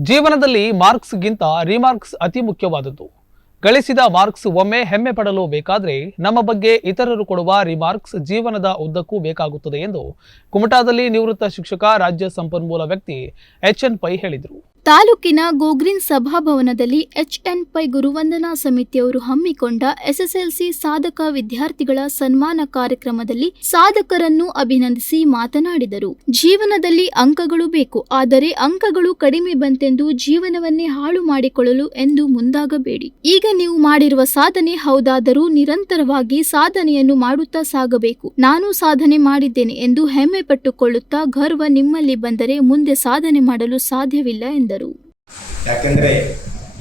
ಜೀವನದಲ್ಲಿ ಮಾರ್ಕ್ಸ್ಗಿಂತ ರಿಮಾರ್ಕ್ಸ್ ಅತಿ ಮುಖ್ಯವಾದದ್ದು. ಗಳಿಸಿದ ಮಾರ್ಕ್ಸ್ ಒಮ್ಮೆ ಹೆಮ್ಮೆ ಪಡಲು ಬೇಕಾದರೆ ನಮ್ಮ ಬಗ್ಗೆ ಇತರರು ಕೊಡುವ ರಿಮಾರ್ಕ್ಸ್ ಜೀವನದ ಉದ್ದಕ್ಕೂ ಬೇಕಾಗುತ್ತದೆ ಎಂದು ಕುಮಟಾದಲ್ಲಿ ನಿವೃತ್ತ ಶಿಕ್ಷಕ, ರಾಜ್ಯ ಸಂಪನ್ಮೂಲ ವ್ಯಕ್ತಿ ಎಚ್ ಎನ್ ಪೈ ಹೇಳಿದರು. ತಾಲೂಕಿನ ಗೋಗ್ರಿನ್ ಸಭಾಭವನದಲ್ಲಿ ಎಚ್ಎನ್ ಪೈ ಗುರುವಂದನಾ ಸಮಿತಿಯವರು ಹಮ್ಮಿಕೊಂಡ ಎಸ್ಎಸ್ಎಲ್ಸಿ ಸಾಧಕ ವಿದ್ಯಾರ್ಥಿಗಳ ಸನ್ಮಾನ ಕಾರ್ಯಕ್ರಮದಲ್ಲಿ ಸಾಧಕರನ್ನು ಅಭಿನಂದಿಸಿ ಮಾತನಾಡಿದರು. ಜೀವನದಲ್ಲಿ ಅಂಕಗಳು ಬೇಕು, ಆದರೆ ಅಂಕಗಳು ಕಡಿಮೆ ಬಂತೆಂದು ಜೀವನವನ್ನೇ ಹಾಳು ಮಾಡಿಕೊಳ್ಳಲು ಎಂದು ಮುಂದಾಗಬೇಡಿ. ಈಗ ನೀವು ಮಾಡಿರುವ ಸಾಧನೆ ಹೌದಾದರೂ ನಿರಂತರವಾಗಿ ಸಾಧನೆಯನ್ನು ಮಾಡುತ್ತಾ ಸಾಗಬೇಕು. ನಾನು ಸಾಧನೆ ಮಾಡಿದ್ದೇನೆ ಎಂದು ಹೆಮ್ಮೆ ಪಟ್ಟುಕೊಳ್ಳುತ್ತಾ ಗರ್ವ ನಿಮ್ಮಲ್ಲಿ ಬಂದರೆ ಮುಂದೆ ಸಾಧನೆ ಮಾಡಲು ಸಾಧ್ಯವಿಲ್ಲ ಎಂದರು. ಯಾಕಂದ್ರೆ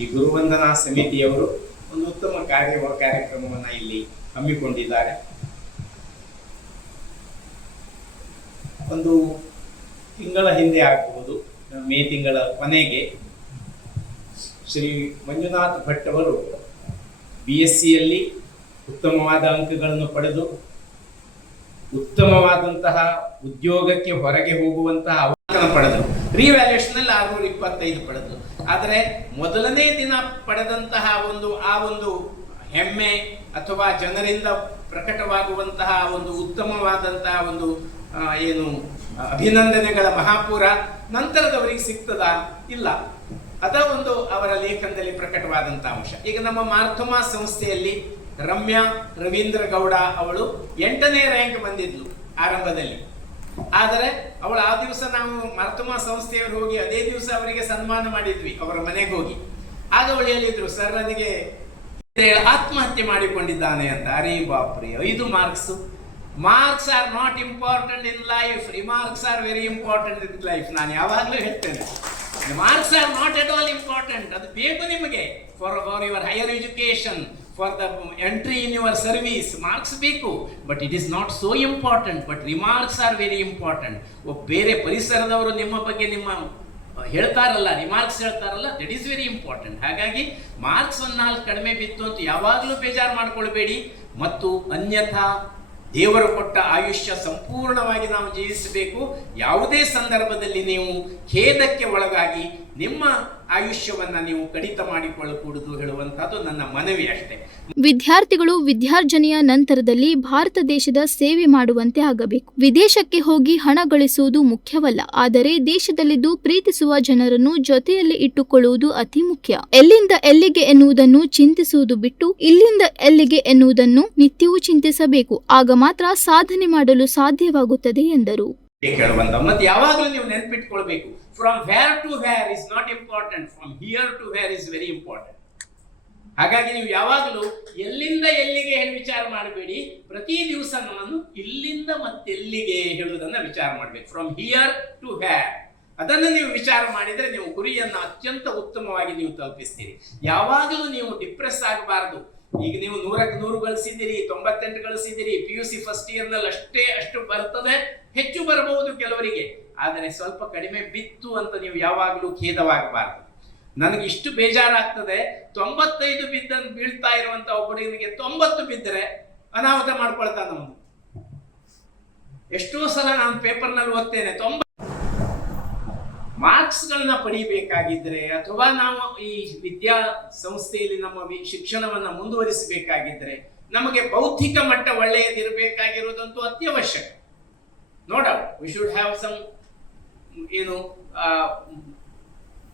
ಈ ಗುರುವಂದನಾ ಸಮಿತಿಯವರು ಒಂದು ಉತ್ತಮ ಕಾರ್ಯ ಕಾರ್ಯಕ್ರಮವನ್ನು ಇಲ್ಲಿ ಹಮ್ಮಿಕೊಂಡಿದ್ದಾರೆ. ಒಂದು ತಿಂಗಳ ಹಿಂದೆ ಆಗಬಹುದು, ಮೇ ತಿಂಗಳ ಕೊನೆಗೆ ಶ್ರೀ ಮಂಜುನಾಥ್ ಭಟ್ ಅವರು ಬಿ ಎಸ್ ಸಿಯಲ್ಲಿ ಉತ್ತಮವಾದ ಅಂಕಗಳನ್ನು ಪಡೆದು ಉತ್ತಮವಾದಂತಹ ಉದ್ಯೋಗಕ್ಕೆ ಹೊರಗೆ ಹೋಗುವಂತಹ ಅವಕಾಶ ಪಡೆದರು. ರಿವ್ಯಾಲ್ಯೂಷನ್ ಅಲ್ಲಿ ಆರ್ನೂರ ಇಪ್ಪತ್ತೈದು ಪಡೆದರು ಆದರೆ ಮೊದಲನೇ ದಿನ ಪಡೆದಂತಹ ಒಂದು, ಆ ಒಂದು ಹೆಮ್ಮೆ ಅಥವಾ ಜನರಿಂದ ಪ್ರಕಟವಾಗುವಂತಹ ಒಂದು ಉತ್ತಮವಾದಂತಹ ಒಂದು ಏನು, ಅಭಿನಂದನೆಗಳ ಮಹಾಪೂರ ನಂತರದವರಿಗೆ ಸಿಗ್ತದ? ಇಲ್ಲ. ಅದ ಒಂದು ಅವರ ಲೇಖನದಲ್ಲಿ ಪ್ರಕಟವಾದಂತಹ ಅಂಶ. ಈಗ ನಮ್ಮ ಮಾರ್ಥಮ ಸಂಸ್ಥೆಯಲ್ಲಿ ರಮ್ಯಾ ರವೀಂದ್ರ ಗೌಡ ಅವಳು ಎಂಟನೇ ರ್ಯಾಂಕ್ ಬಂದಿದ್ಲು ಆರಂಭದಲ್ಲಿ. ಆದರೆ ಅವಳು ಆ ದಿವಸ ನಾವು ಮರ್ತುಮ ಸಂಸ್ಥೆಯವರು ಹೋಗಿ ಅದೇ ದಿವಸ ಅವರಿಗೆ ಸನ್ಮಾನ ಮಾಡಿದ್ವಿ, ಅವರ ಮನೆಗೆ ಹೋಗಿ. ಆಗ ಅವಳು ಹೇಳಿದ್ರು, ಸರ್ ನನಗೆ ಆತ್ಮಹತ್ಯೆ ಮಾಡಿಕೊಂಡಿದ್ದಾನೆ ಅಂತ. ಅರೇ ಬಾಪ್ರಿ, ಐದು marks. Marks are not important in life. Remarks are very important in life. ನಾನು ಯಾವಾಗಲೂ ಹೇಳ್ತೇನೆ, marks are not at all important. ಅದು ಬೇಕು ನಿಮಗೆ. For for your higher education for the entry in your service marks ಬೇಕು but it is not so important but remarks are very important ಬೇರೆ ಪರಿಸರದವರು ನಿಮ್ಮ ಬಗ್ಗೆ ನಿಮ್ಮ ಹೇಳ್ತಾರಲ್ಲ ರಿಮಾರ್ಕ್ಸ್ ಹೇಳ್ತಾರಲ್ಲ ದಟ್ ಈಸ್ ವೆರಿ ಇಂಪಾರ್ಟೆಂಟ್ ಹಾಗಾಗಿ ಮಾರ್ಕ್ಸ್ ಒಂದು ನಾಲ್ಕು ಕಡಿಮೆ ಬಿತ್ತು ಅಂತ ಯಾವಾಗಲೂ ಬೇಜಾರು ಮಾಡ್ಕೊಳ್ಬೇಡಿ. ಮತ್ತು ಅನ್ಯಥಾ ದೇವರು ಕೊಟ್ಟ ಆಯುಷ್ಯ ಸಂಪೂರ್ಣವಾಗಿ ನಾವು ಜೀವಿಸಬೇಕು. ಯಾವುದೇ ಸಂದರ್ಭದಲ್ಲಿ ನೀವು ಖೇದಕ್ಕೆ ಒಳಗಾಗಿ ನಿಮ್ಮ ಆಯುಷ್ಯವನ್ನ ನೀವು ಕಡಿತ ಮಾಡಿಕೊಳ್ಳಕೂಡದು ಹೇಳುವಂಥದ್ದು ನನ್ನ ಮನವಿ ಅಷ್ಟೇ. ವಿದ್ಯಾರ್ಥಿಗಳು ವಿದ್ಯಾರ್ಜನೆಯ ನಂತರದಲ್ಲಿ ಭಾರತ ದೇಶದ ಸೇವೆ ಮಾಡುವಂತೆ ಆಗಬೇಕು. ವಿದೇಶಕ್ಕೆ ಹೋಗಿ ಹಣ ಗಳಿಸುವುದು ಮುಖ್ಯವಲ್ಲ, ಆದರೆ ದೇಶದಲ್ಲಿದ್ದು ಪ್ರೀತಿಸುವ ಜನರನ್ನು ಜೊತೆಯಲ್ಲಿ ಇಟ್ಟುಕೊಳ್ಳುವುದು ಅತಿ ಮುಖ್ಯ. ಎಲ್ಲಿಂದ ಎಲ್ಲಿಗೆ ಎನ್ನುವುದನ್ನು ಚಿಂತಿಸುವುದು ಬಿಟ್ಟು, ಇಲ್ಲಿಂದ ಎಲ್ಲಿಗೆ ಎನ್ನುವುದನ್ನು ನಿತ್ಯವೂ ಚಿಂತಿಸಬೇಕು. ಆಗ ಮಾತ್ರ ಸಾಧನೆ ಮಾಡಲು ಸಾಧ್ಯವಾಗುತ್ತದೆ ಎಂದರು. ಕೇಳುವಂತ ಮತ್ತೆ ಯಾವಾಗಲೂ ನೀವು ನೆನ್ಪಿಟ್ಕೊಳ್ಬೇಕು. From where to where is not important from here to where is very important ಹಾಗಾಗಿ ನೀವು ಯಾವಾಗಲೂ ಎಲ್ಲಿಂದ ಎಲ್ಲಿಗೆ ಹೇಳಿ ವಿಚಾರ ಮಾಡಬೇಡಿ, ಪ್ರತಿ ದಿವಸ ನಾನು ಇಲ್ಲಿಂದ ಮತ್ತೆಲ್ಲಿಗೆ ಹೇಳುವುದನ್ನು ವಿಚಾರ ಮಾಡಬೇಕು. ಫ್ರಮ್ ಹಿಯರ್ ಟು ವೇರ್ ಅದನ್ನು ನೀವು ವಿಚಾರ ಮಾಡಿದರೆ ನೀವು ಗುರಿಯನ್ನು ಅತ್ಯಂತ ಉತ್ತಮವಾಗಿ ನೀವು ತಲುಪಿಸ್ತೀರಿ. ಯಾವಾಗಲೂ ನೀವು ಡಿಪ್ರೆಸ್ ಆಗಬಾರದು. ಈಗ ನೀವು ನೂರಕ್ಕೆ ನೂರು ಗಳಿಸಿದ್ದೀರಿ, ತೊಂಬತ್ತೆಂಟು ಗಳಿಸಿದ್ದೀರಿ ಪಿ ಯು ಸಿ ಫಸ್ಟ್ ಇಯರ್ನಲ್ಲಿ ಅಷ್ಟೇ ಅಷ್ಟು ಬರ್ತದೆ, ಹೆಚ್ಚು ಬರಬಹುದು ಕೆಲವರಿಗೆ. ಆದರೆ ಸ್ವಲ್ಪ ಕಡಿಮೆ ಬಿತ್ತು ಅಂತ ನೀವು ಯಾವಾಗಲೂ ಖೇದವಾಗಬಾರ್ದು. ನನಗೆ ಇಷ್ಟು ಬೇಜಾರಾಗ್ತದೆ, ತೊಂಬತ್ತೈದು ಬಿದ್ದ ಬೀಳ್ತಾ ಇರುವಂತ ಒಬ್ಬರಿಗೆ ತೊಂಬತ್ತು ಬಿದ್ದರೆ ಅನಾಹುತ ಮಾಡ್ಕೊಳ್ತಾನ ಅವನು. ಎಷ್ಟೋ ಸಲ ನಾನು ಪೇಪರ್ನಲ್ಲಿ ಓದ್ತೇನೆ ತೊಂಬ ಮಾರ್ಕ್ಸ್ಗಳನ್ನ ಪಡಿಬೇಕಾಗಿದ್ರೆ ಅಥವಾ ನಾವು ಈ ವಿದ್ಯಾ ಸಂಸ್ಥೆಯಲ್ಲಿ ನಮ್ಮ ಶಿಕ್ಷಣವನ್ನು ಮುಂದುವರಿಸಬೇಕಾಗಿದ್ರೆ ನಮಗೆ ಬೌದ್ಧಿಕ ಮಟ್ಟ ಒಳ್ಳೆಯದಿರಬೇಕಾಗಿರುವುದಂತೂ ಅತ್ಯವಶ್ಯಕ. ನೋಡ ವಿ ಶುಡ್ ಹ್ಯಾವ್ ಸಮ್ ಏನು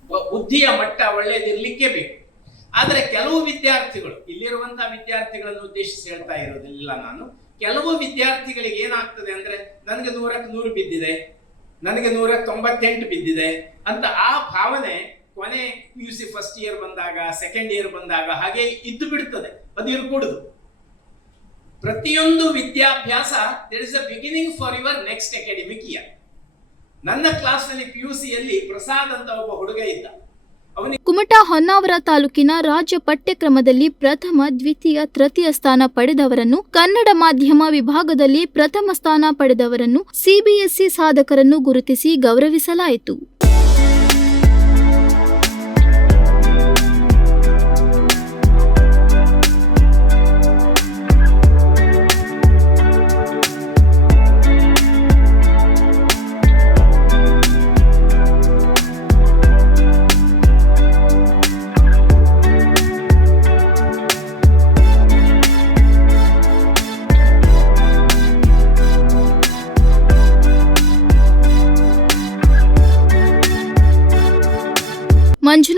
ಬುದ್ಧಿಯ ಮಟ್ಟ ಒಳ್ಳೆಯದಿರ್ಲಿಕ್ಕೆ ಬೇಕು. ಆದರೆ ಕೆಲವು ವಿದ್ಯಾರ್ಥಿಗಳು ಇಲ್ಲಿರುವಂತಹ ವಿದ್ಯಾರ್ಥಿಗಳನ್ನು ಉದ್ದೇಶಿಸಿ ಹೇಳ್ತಾ ಇರೋದಿಲ್ಲ ನಾನು. ಕೆಲವು ವಿದ್ಯಾರ್ಥಿಗಳಿಗೆ ಏನಾಗ್ತದೆ ಅಂದ್ರೆ, ನನಗೆ ನೂರಕ್ಕೆ ನೂರು ಬಿದ್ದಿದೆ. ನನಗೆ ನೂರ ತೊಂಬತ್ತೆಂಟು ಬಿದ್ದಿದೆ ಅಂತ ಆ ಭಾವನೆ ಕೊನೆ P U C first year ಬಂದಾಗ ಸೆಕೆಂಡ್ ಇಯರ್ ಬಂದಾಗ ಹಾಗೆ ಇದ್ದು ಬಿಡ್ತದೆ. ಅದು ಇರ್ಕೂಡುದು. ಪ್ರತಿಯೊಂದು ವಿದ್ಯಾಭ್ಯಾಸ there is a beginning for your next academic year ನನ್ನ ಕ್ಲಾಸ್ನಲ್ಲಿ ಪಿ ಯು ಸಿಯಲ್ಲಿ ಪ್ರಸಾದ್ ಅಂತ ಒಬ್ಬ ಹುಡುಗ ಇದ್ದ. ಕುಮಟಾ ಹೊನ್ನಾವರ ತಾಲೂಕಿನ ರಾಜ್ಯ ಪಠ್ಯಕ್ರಮದಲ್ಲಿ ಪ್ರಥಮ, ದ್ವಿತೀಯ, ತೃತೀಯ ಸ್ಥಾನ ಪಡೆದವರನ್ನು ಕನ್ನಡ ಮಾಧ್ಯಮ ವಿಭಾಗದಲ್ಲಿ ಪ್ರಥಮ ಸ್ಥಾನ ಪಡೆದವರನ್ನು ಸಿಬಿಎಸ್ಇ ಸಾಧಕರನ್ನು ಗುರುತಿಸಿ ಗೌರವಿಸಲಾಯಿತು.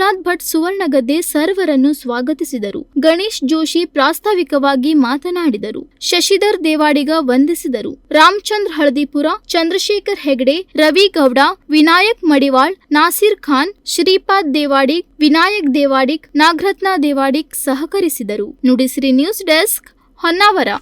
ಮಂಜುನಾಥ್ ಭಟ್ ಸುವರ್ಣಗದ್ದೆ ಸರ್ವರನ್ನು ಸ್ವಾಗತಿಸಿದರು. ಗಣೇಶ್ ಜೋಶಿ ಪ್ರಾಸ್ತಾವಿಕವಾಗಿ ಮಾತನಾಡಿದರು. ಶಶಿಧರ್ ದೇವಾಡಿಗ ವಂದಿಸಿದರು. Ramachandra Haldipur, Chandrashekhar Hegde, Ravi Gowda, Vinayak Madiwal, Nasir Khan, Shripad Devadig Vinayak Devadig Nagaratna Devadig ಸಹಕರಿಸಿದರು. Nudisiri news desk Honnavar.